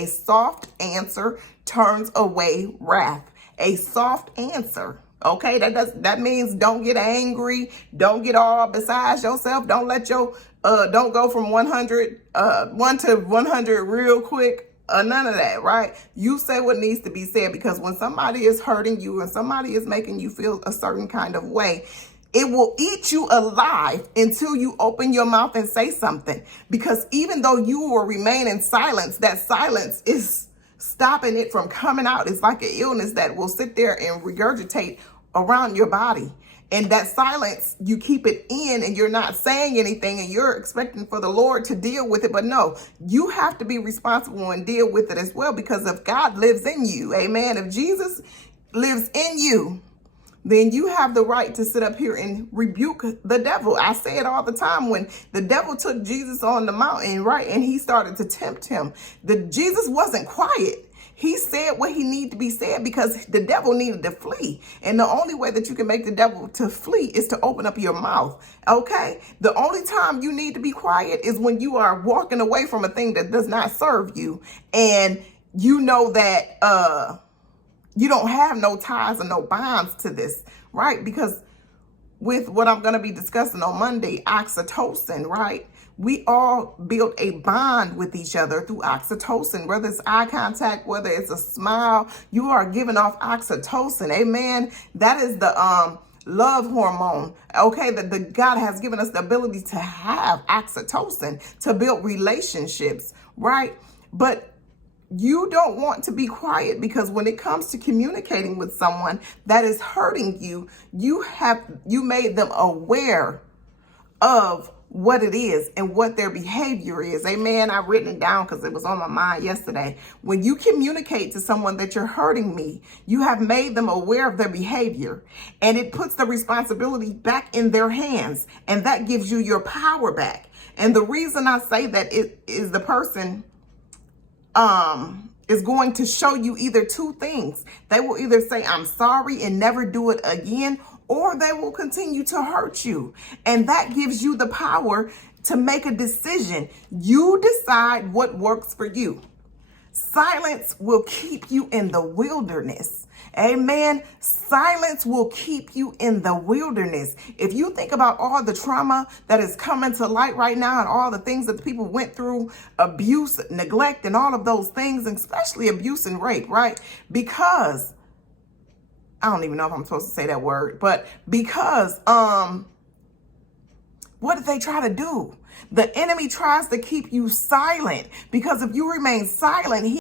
A soft answer turns away wrath. A soft answer. Okay, that means don't get angry, don't get all besides yourself, don't let your don't go from 1 to 100 real quick. None of that, right? You say what needs to be said, because when somebody is hurting you and somebody is making you feel a certain kind of way, it will eat you alive until you open your mouth and say something. Because even though you will remain in silence, that silence is stopping it from coming out. It's like an illness that will sit there and regurgitate around your body. And that silence, you keep it in and you're not saying anything and you're expecting for the Lord to deal with it. But no, you have to be responsible and deal with it as well, because if God lives in you, amen, if Jesus lives in you, then you have the right to sit up here and rebuke the devil. I say it all the time. When the devil took Jesus on the mountain, right, and he started to tempt him, Jesus wasn't quiet. He said what he needed to be said, because the devil needed to flee. And the only way that you can make the devil to flee is to open up your mouth. Okay? The only time you need to be quiet is when you are walking away from a thing that does not serve you. And you know that you don't have no ties and no bonds to this, right? Because with what I'm going to be discussing on Monday, oxytocin, right? We all build a bond with each other through oxytocin, whether it's eye contact, whether it's a smile, you are giving off oxytocin. Amen. That is the love hormone. Okay. That God has given us the ability to have oxytocin to build relationships, right? But you don't want to be quiet, because when it comes to communicating with someone that is hurting you, you made them aware of what it is and what their behavior is. Amen. I've written it down because it was on my mind yesterday. When you communicate to someone that you're hurting me, you have made them aware of their behavior, and it puts the responsibility back in their hands, and that gives you your power back. And the reason I say that it is the person is going to show you either two things. They will either say, I'm sorry, and never do it again, or they will continue to hurt you. And that gives you the power to make a decision. You decide what works for you. Silence will keep you in the wilderness. Amen. Silence will keep you in the wilderness. If you think about all the trauma that is coming to light right now and all the things that the people went through, abuse, neglect, and all of those things, and especially abuse and rape, right? Because I don't even know if I'm supposed to say that word, but because what did they try to do? The enemy tries to keep you silent, because if you remain silent,